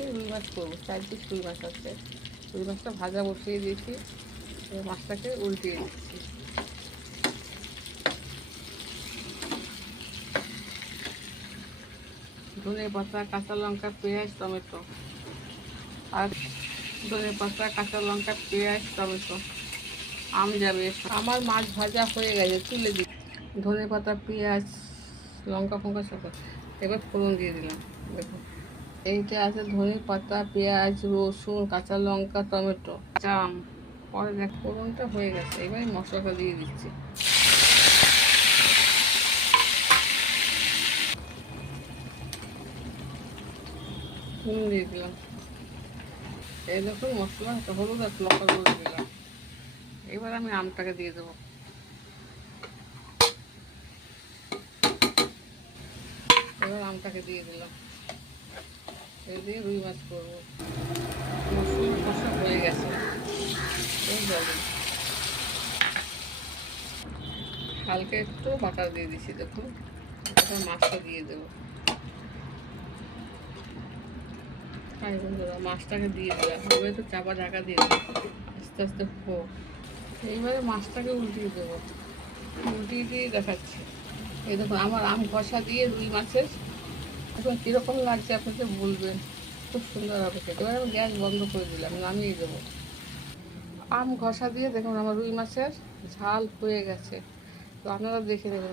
আজকে রুই মাছ করবো, 4 পিস রুই মাছ আছে। রুই মাছটা ভাজা বসিয়ে দিয়েছি, এবার মাছটাকে উল্টিয়ে দিচ্ছি। ধনে পাতা, কাঁচা লঙ্কা, পেঁয়াজ, টমেটো আর ধনে পাতা, কাঁচা লঙ্কা, পেঁয়াজ, টমেটো, আম যাবে। আমার মাছ ভাজা হয়ে গেছে, তুলে দিই। ধনে পাতা, পেঁয়াজ, লঙ্কা ফঙ্কা সব, এবার ফোড়ন দিয়ে দিলাম। দেখুন এইটা আছে ধনে পাতা, পেঁয়াজ, রসুন, কাঁচা লঙ্কা, টমেটো, আম। পরে দেখ ফোড়নটা হয়ে গেছে, এবার মশলাটা দিয়ে দিচ্ছি। নুন দিয়ে দিলাম। এই দেখুন মশলা, হলুদ আর লঙ্কা গুঁড়ো দিলাম। এবার আমি আমটাকে দিয়ে দেবো। এবার আমটাকে দিয়ে দিলাম, এই দিয়ে রুই মাছ করবো। মশলা কষা হয়ে গেছে, হালকা একটু বাটার দিয়ে দিচ্ছি। দেখুন এবার মাছটা দিয়ে দেবো। তাই বন্ধুরা মাছটাকে দিয়ে দিলাম, এবার একটু চাপা ঢাকা দিয়ে দেবো, আস্তে আস্তে হোক। এইবারে মাছটাকে উল্টিয়ে দেবো, উল্টিয়ে দিয়ে দেখাচ্ছি। এই দেখুন আমার আম কষা দিয়ে রুই মাছের এখন কীরকম লাগছে আপনাকে বলবেন, খুব সুন্দর হবে খেতে। এবার আমি গ্যাস বন্ধ করে দিলাম, নামিয়ে দেবো। আম ঘষা দিয়ে দেখুন আমার রুই মাছের ঝাল হয়ে গেছে, তো আপনারা দেখে নেবেন।